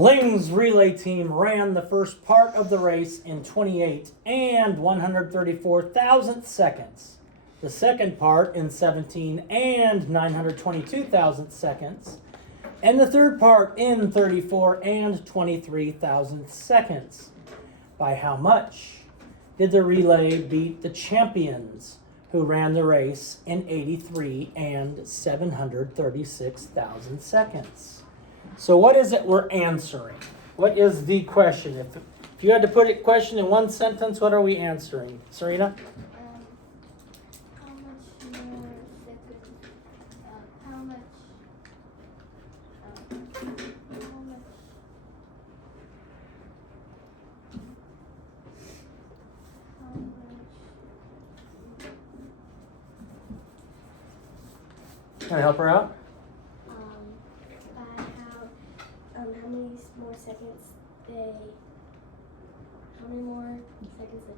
Ling's relay team ran the first part of the race in 28 and 134 thousandth seconds. The second part in 17 and 922 thousandth seconds. And the third part in 34 and 23 thousandth seconds. By how much did the relay beat the champions who ran the race in 83 and 736 thousand seconds? So what is it we're answering? What is the question? If you had to put a question in one sentence, what are we answering? Serena? Can I help her out? How many more seconds the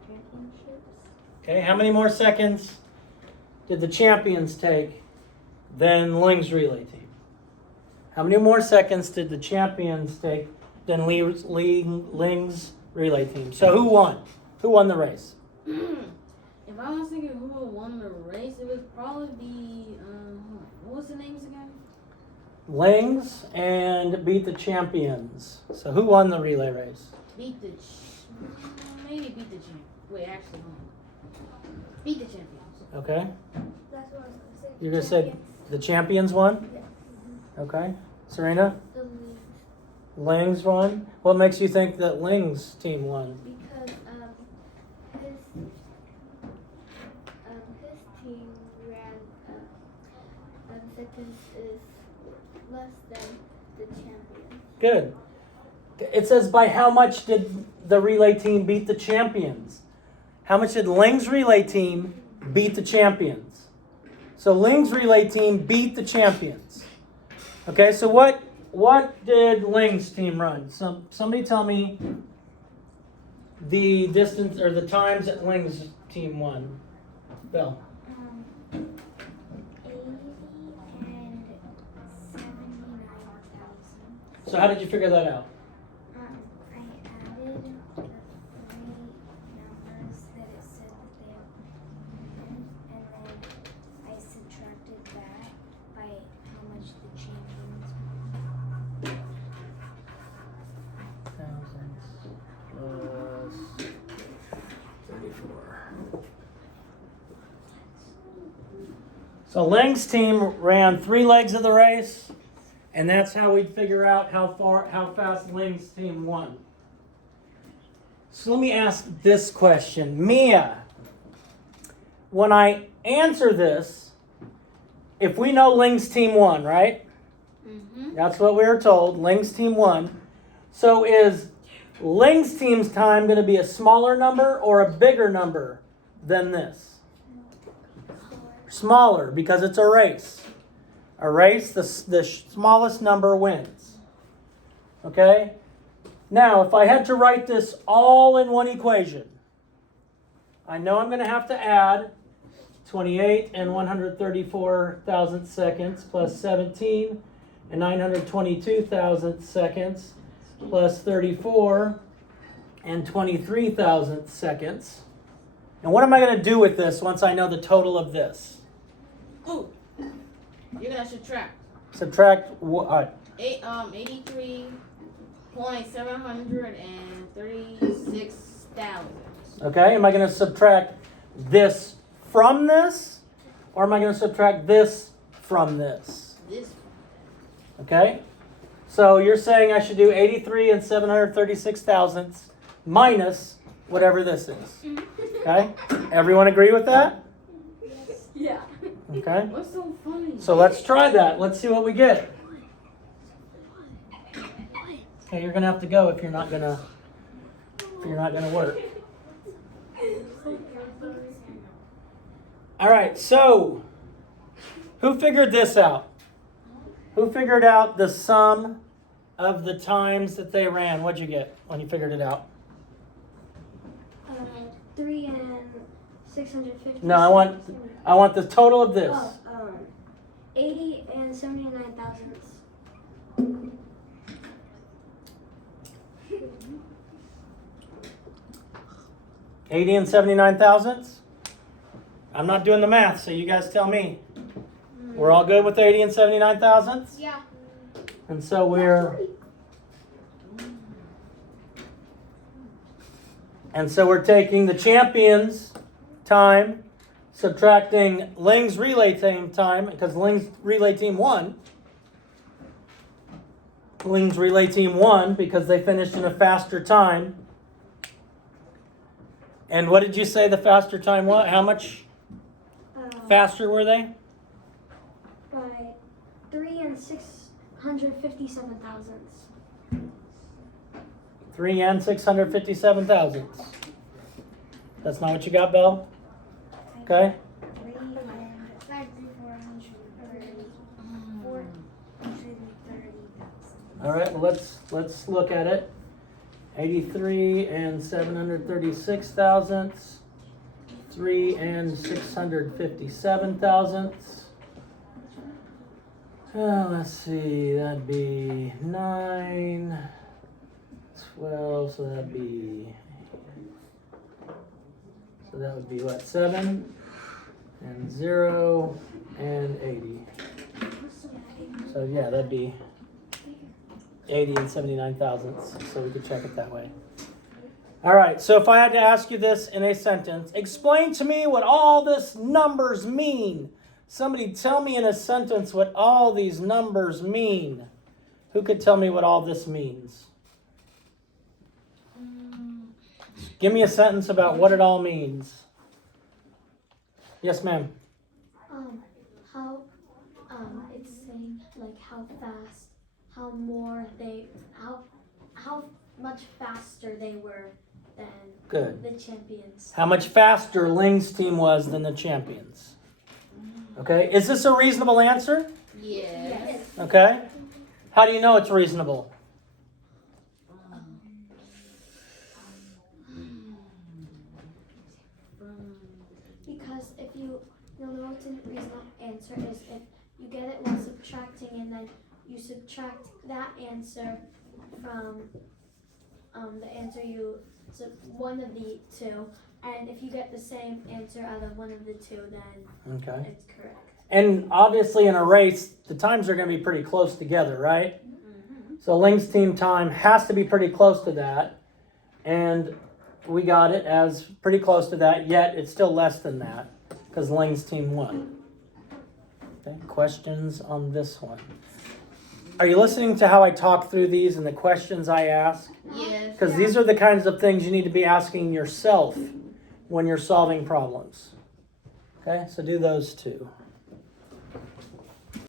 championships? Okay, how many more seconds did the champions take than Ling's relay team? How many more seconds did the champions take than Ling's relay team? So who won? Who won the race? If I was thinking who won the race, it would probably be, what was the names again? Ling's and beat the champions. So who won the relay race? Beat the champions. Wait, actually, beat the champions. Okay. That's what I was going to say. You're going to say the champions won? Yeah. Okay. Serena? The leagues. Ling's won? What makes you think that Ling's team won? Because his team ran seconds is less than the champions. Good. It says by how much did the relay team beat the champions? How much did Ling's relay team beat the champions? So Ling's relay team beat the champions. Okay, so what did Ling's team run? Somebody tell me the distance or the times that Ling's team won. Bill. 80 and 79,000. So how did you figure that out? I added the three numbers that it said that they won, and then I subtracted that by how much the champions won. Thousandths plus 34. So Ling's team ran 3 legs of the race, and that's how we'd figure out how fast Ling's team won. So let me ask this question. Mia, when I answer this, if we know Ling's team won, right? Mm-hmm. That's what we were told. Ling's team won. So is Ling's team's time going to be a smaller number or a bigger number than this? Smaller, because it's a race. A race, the smallest number wins. Okay? Now, if I had to write this all in one equation, I know I'm going to have to add 28 and 134 thousandth seconds plus 17 and 922 thousandth seconds plus 34 and 23 thousandth seconds. And what am I going to do with this once I know the total of this? Ooh, you're gonna subtract. Subtract what? 83.736,000. Okay, am I going to subtract this from this? Or am I going to subtract this from this? This. Okay? So you're saying I should do 83 and 736 thousandths minus whatever this is. Okay? Everyone agree with that? Yeah. Okay? What's so funny? So let's try that. Let's see what we get. Okay, you're going to have to go if you're not going to work. All right, so who figured this out? Who figured out the sum of the times that they ran? What'd you get when you figured it out? 3 and 650. No, I want the total of this. 80 and 79 thousandths. 80 and 79 thousandths? I'm not doing the math, so you guys tell me. We're all good with 80 and 79 thousandths? Yeah. And so we're taking the champions' time, subtracting Ling's relay team time, because Ling's relay team won. Ling's relay team won because they finished in a faster time. And what did you say the faster time was? How much faster were they? By 3 and 657 thousandths. 3 and 657 thousandths. That's not what you got, Belle? Okay. 3 and 430,000. All right, well, let's look at it. 83 and 736 thousandths. 3 and 657 thousandths. Let's see, that'd be 9, 12, so that would be what, 7 and 0 and 80. So yeah, that'd be 80 and 79 thousandths, so we could check it that way. All right, so if I had to ask you this in a sentence, explain to me what all these numbers mean. Somebody tell me in a sentence what all these numbers mean. Who could tell me what all this means? Give me a sentence about what it all means. Yes, ma'am. How it's saying like how fast, how much faster they were than Good. the champions. How much faster Ling's team was than the champions. Okay, is this a reasonable answer? Yes. Okay. How do you know it's reasonable? Because if you'll know it's a reasonable answer is if you get it while subtracting and then you subtract that answer from the answer one of the two, and if you get the same answer out of one of the two, then Okay. it's correct. And obviously in a race, the times are going to be pretty close together, right? Mm-hmm. So Ling's team time has to be pretty close to that. And we got it as pretty close to that, yet it's still less than that because Ling's team won. Okay, questions on this one? Are you listening to how I talk through these and the questions I ask? Yes. Because these are the kinds of things you need to be asking yourself when you're solving problems. Okay, so do those two.